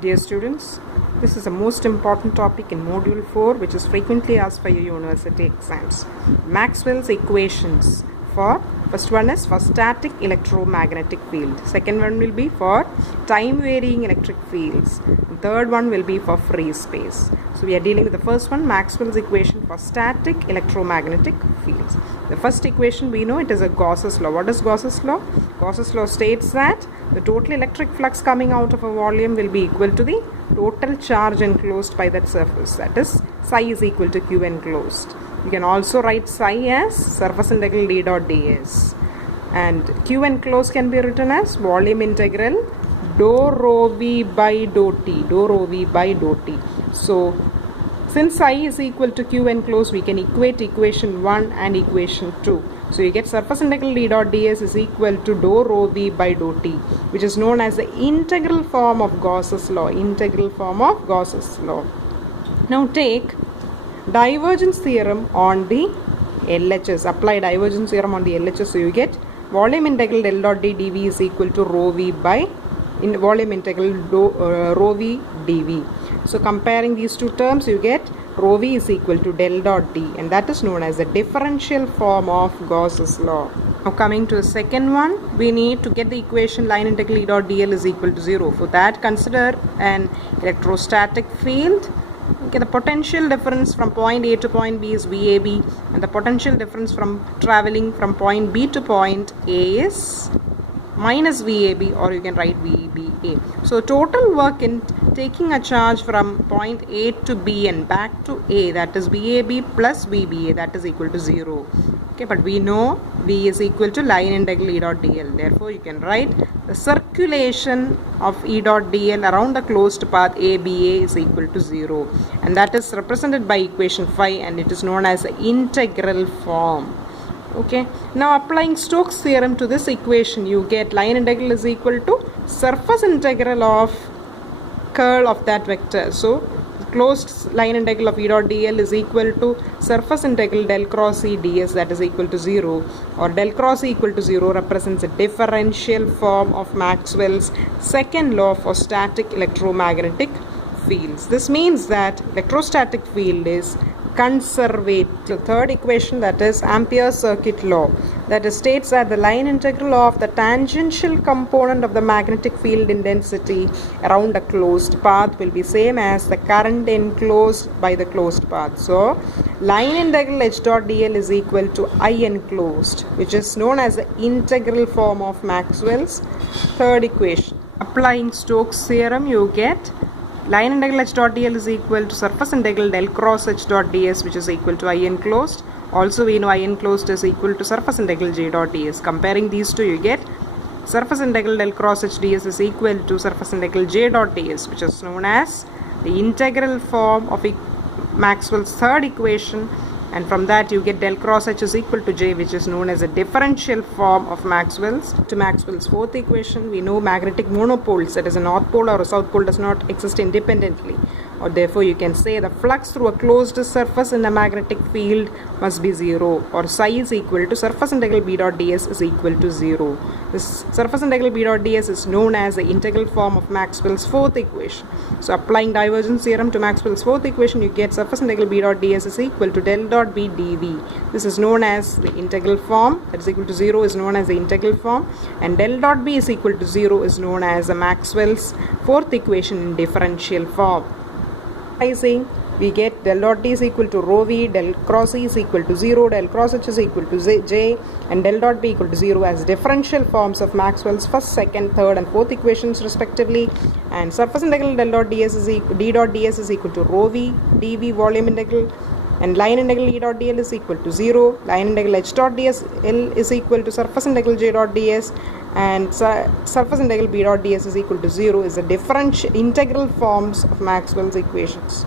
Dear students, this is the most important topic in Module 4 which is frequently asked for your university exams. Maxwell's equations for, first one is for static electromagnetic field. Second one will be for time varying electric fields. And third one will be for free space. So we are dealing with the first one, Maxwell's equation for static electromagnetic fields. The first equation we know it is a Gauss's law. What is Gauss's law? Gauss's law states that the total electric flux coming out of a volume will be equal to the total charge enclosed by that surface. That is, psi is equal to q enclosed. You can also write psi as surface integral d dot ds. And q enclosed can be written as volume integral dou rho v by dou t. Dou rho v by dou t. So, since psi is equal to q enclosed, we can equate equation 1 and equation 2. So you get surface integral d dot ds is equal to dou rho v by dou t, which is known as the integral form of Gauss's law. Integral form of Gauss's law. Now take divergence theorem on the LHS. Apply divergence theorem on the LHS. So you get volume integral del dot d dv is equal to rho v by volume integral rho v dv. So comparing these two terms, you get rho v is equal to del dot d, and that is known as the differential form of Gauss's law. Now coming to the second one, we need to get the equation line integral E dot dl is equal to 0. For that, consider an electrostatic field. Okay, the potential difference from point A to point B is VAB, and the potential difference from traveling from point B to point A is minus VAB, or you can write VBA. So total work in taking a charge from point A to B and back to A, that is VAB plus VBA, that is equal to 0. Okay, but we know V is equal to line integral E dot dl. Therefore, you can write the circulation of E dot dl around the closed path ABA is equal to 0. And that is represented by equation 5, and it is known as the integral form. Okay, now applying Stokes' theorem to this equation, you get line integral is equal to surface integral of curl of that vector. So closed line integral of E dot dl is equal to surface integral del cross E ds, that is equal to 0, or del cross E equal to 0 represents a differential form of Maxwell's second law for static electromagnetic fields. This means that electrostatic field is conservative. The third equation, that is Amperes Circuit Law, that states that the line integral of the tangential component of the magnetic field intensity around a closed path will be same as the current enclosed by the closed path. So line integral H dot dl is equal to I enclosed, which is known as the integral form of Maxwell's third equation. Applying Stokes' theorem, you get line integral H dot dl is equal to surface integral del cross H dot ds, which is equal to I enclosed. Also we know I enclosed is equal to surface integral J dot ds. Comparing these two, you get surface integral del cross H ds is equal to surface integral J dot ds, which is known as the integral form of Maxwell's third equation. And from that you get del cross H is equal to J, which is known as a differential form of Maxwell's. To Maxwell's fourth equation, we know magnetic monopoles, that is a north pole or a south pole, does not exist independently. Or therefore you can say the flux through a closed surface in a magnetic field must be 0, or psi is equal to surface integral B dot ds is equal to 0. This surface integral B dot ds is known as the integral form of Maxwell's fourth equation. So applying divergence theorem to Maxwell's fourth equation, you get surface integral B dot ds is equal to del dot B dv. This is known as the integral form, that is equal to 0 is known as the integral form, and del dot B is equal to 0 is known as the Maxwell's fourth equation in differential form. We get del dot d is equal to rho v, del cross E is equal to 0, del cross H is equal to j, and del dot b equal to 0 as differential forms of Maxwell's first, second, third and fourth equations respectively. And surface integral del dot ds is d dot ds is equal to rho v dv volume integral, and line integral E dot dl is equal to 0, line integral H dot ds L is equal to surface integral J dot ds, and surface integral B dot ds is equal to 0 is the differential integral forms of Maxwell's equations.